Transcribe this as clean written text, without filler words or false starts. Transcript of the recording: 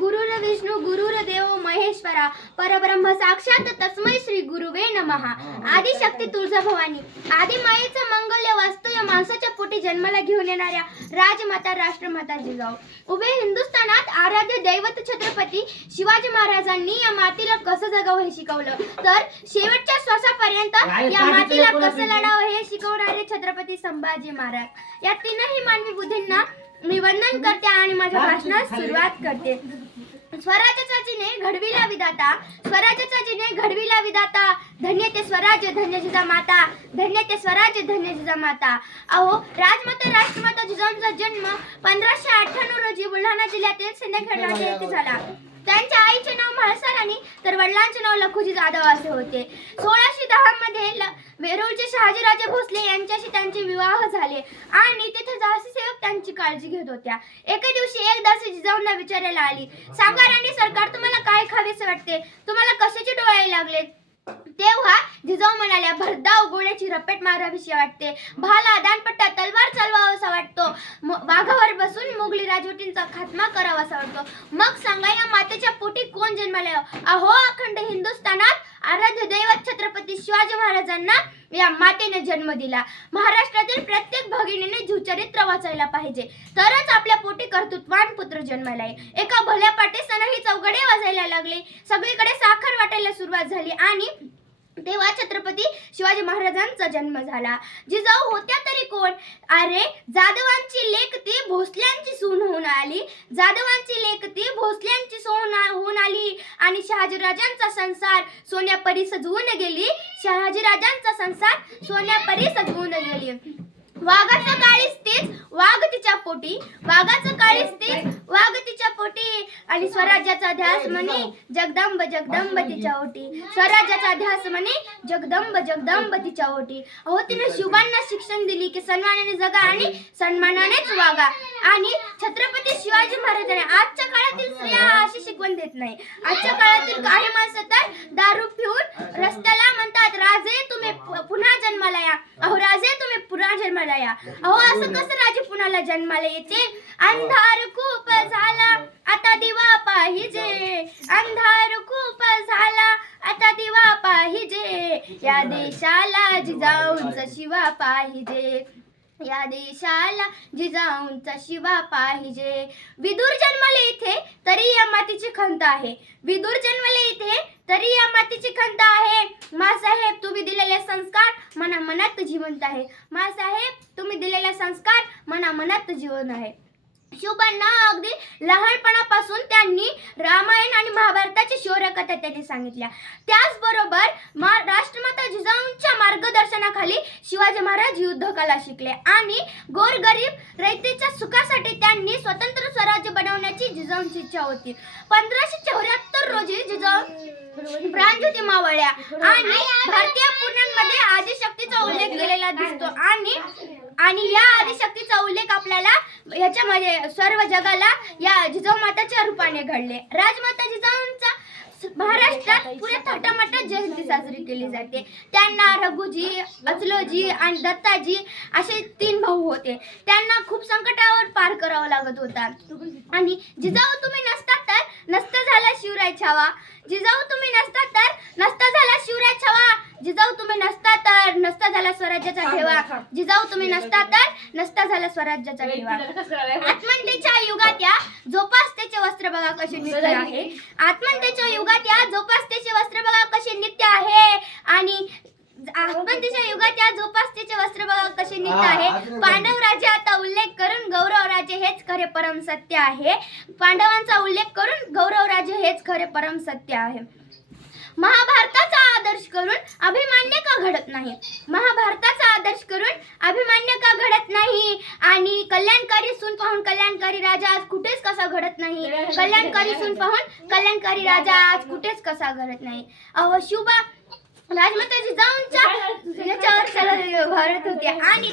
गुरुर विष्णू गुरुर्देव महेश्वरा परब्रह्म साक्षात तस्मै श्री गुरुवे नमः। आदिशक्ती तुळजाभवानी आदि मायेचं मंगल्य वास्तू या माणसाच्या पोटी जन्माला घेऊन येणाऱ्या राजमाता राष्ट्रमाता जिजाऊ उभे हिंदुस्थानात आराध्य दैवत छत्रपती शिवाजी महाराजांनी या मातीला कसं जगावं हे शिकवलं, तर शेवटच्या श्वासापर्यंत या मातीला कसं लढावं हे शिकवणारे छत्रपती संभाजी महाराज। या तीनही मानवी बुद्धींना मी वंदन करते आणि माझ्या भाषणास सुरुवात करते। स्वराज्याचा जिने घडविला विधाता, स्वराज्याचा जिने घडविला विधाता, धन्य ते स्वराज्य धन्य जिजामाता, धन्य ते स्वराज्य धन्य जिजामाता। अहो, राजमाता राष्ट्रमाता जिजाऊंचा जन्म 1598 रोजी बुलढाणा जिल्ह्यातील सिंदखेड राजा येथे झाला। त्यांच्या आईचे नाव म्हाळसाराणी तर वडिलांचे नाव लखुजी जाधव असे होते। 1610 मध्ये वेरूळचे शहाजीराजे भोसले यांच्याशी त्यांचे विवाह झाले आणि तिथे दासी सेवक त्यांची काळजी घेत होत्या। एके दिवशी एक दासी जिजाऊंना विचारायला आली, सांगा राणी सरकार, तुम्हाला काय खावेसे वाटते, तुम्हाला कशाचे डोळे लागले? तेव्हा जिजाऊ म्हणाल्या, भरधाव गोळ्याची रपेट मारावीशी वाटते, भाला दानपट्टा तलवार चालवावासा वाटतो, वाघावर बसून मोगली राजवटींचा खात्मा करावासा वाटतो। मग सांगा, या मातेच्या पोटी कोण जन्माला? अहो, अखंड हिंदुस्थानात आराध्य दैवत छत्रपती शिवाजी महाराजांना या मातेने जन्म दिला। महाराष्ट्रातील प्रत्येक भगिनीने जीवचरित्र वाचायला पाहिजे, तरच आपल्या पोटी कर्तृत्वान पुत्र जन्माला येईल। एका भल्या पाटी सनही चौघडे वाजायला लागले, सगळीकडे साखर वाटायला सुरुवात झाली आणि तेव्हा छत्रपती शिवाजी महाराजांचा जन्म झाला। जिजाऊ होत्या तरी कोण? अरे, जाधवांची लेक ती भोसल्यांची सून होऊन आली, जाधवांची लेक ती भोसल्यांची सून होऊन आली आणि शहाजीराजांचा संसार सोन्यापरी सजवून गेली, शहाजीराजांचा संसार सोन्यापरी सजवून गेली। वाघाचं काळीज तीच वाघ तिच्या पोटी, वाघाचं काळीज तीच वाघ तिच्या पोटी आणि स्वराज्याचा ध्यास म्हणे जगदंब जगदंब तिच्या ओटी, स्वराज्याचा ध्यास म्हणे जगदंब जगदंब तिच्या ओटी। अहो, तिने शिवबांना शिक्षण दिली की सन्मानाने जगा आणि सन्मानानेच वागा। आणि छत्रपती शिवाजी महाराजांनी आजच्या काळातील स्त्रिया अशी शिकवण देत नाही। आजच्या काळातील काही माणसं तर दारू पिऊन रस्त्याला म्हणतात, राजे तुम्ही पुन्हा जन्माला या, अहो राजे तुम्ही पुन्हा जन्माला या। अहो, असं कसं राजे पुन्हा जन्माला येते? अंधार खूप झाला आता दिवा पाहिजे, अंधार खूप झाला आता दिवा पाहिजे, या देशाला जिजाऊंचा शिवा पाहिजे, या देशाला जिजाऊंचा शिवा पाहिजे। विदुर जन्मले इथे तरी या मातीची खंत आहे, विदुर जन्मले इथे तरी या मातीची खंत आहे। माँसाहेब, तुम्ही दिलेले संस्कार मना मनात जिवंत आहे, माँसाहेब तुम्ही दिलेले संस्कार मना मनात जीवन आहे। शिवबांना अगदी लहानपणापासून त्यांनी रामायण आणि महाभारताची शौर्यकथा त्यांनी सांगितल्या। त्याचबरोबर राष्ट्रमाता जिजाऊंच्या मार्गदर्शनाखाली शिवाजी महाराज युद्धकला शिकले आणि गोरगरीब रयतेच्या सुखासाठी त्यांनी स्वतंत्र स्वराज्य बनवण्याची जिजाऊंची इच्छा होती। 1574 रोजी जिजाऊ प्राणज्योती मावळल्या आणि भारतीय पुराणांमध्ये आदिशक्तीचा उल्लेख केलेला दिसतो आणि या आदिशक्तीचा उल्लेख आपल्याला याच्यामध्ये सर्व जगाला या जिजाऊ माताच्या रूपाने घडले। राजमाता जिजाऊंचा महाराष्ट्रात पुऱ्या थाटामाटात जयंती साजरी केली जाते। त्यांना रघुजी, अचलोजी आणि दत्ताजी असे 3 भाऊ होते। त्यांना खूप संकटावर पार करावं लागत होता आणि जिजाऊ तुम्ही नसता तर नसता झाला शिवराय छावा, जिजाऊ तुम्ही नसता तर नसता झाला शिवराय छावा, जिजाऊ तुम्ही नसता तर नसता झाला स्वराज्याचा ठेवा, जिजाऊ तुम्ही नसता तर नसता झाला स्वराज्याचा ठेवा। आत्महत्येच्या युगात या जोपासतेचे वस्त्र बघा कसे नित्य आहे, आत्महत्येच्या युगात या जोपासतेचे वस्त्र बघा कसे नित्य आहे आणि आत्महत्येच्या युगात या जोपासतेचे वस्त्र बघा कसे नित्य आहे। पांडव राजे आता उल्लेख करून गौरव राजे हेच खरे परम सत्य आहे, पांडवांचा उल्लेख करून गौरव राजे हेच खरे परम सत्य आहे। महाभारताचा आदर्श करून अभिमान्य का घडत नाही, महाभारताचा आदर्श करून अभिमान्य का घडत नाही आणि कल्याणकारी सून पाहून कल्याणकारी राजा आज कुठेच कसा घडत नाही, कल्याणकारी सून पाहून कल्याणकारी राजा आज कुठेच कसा घडत नाही। अहो, शिवबा राजमाता जिजाऊंच्या याच्यावर भारत होते आणि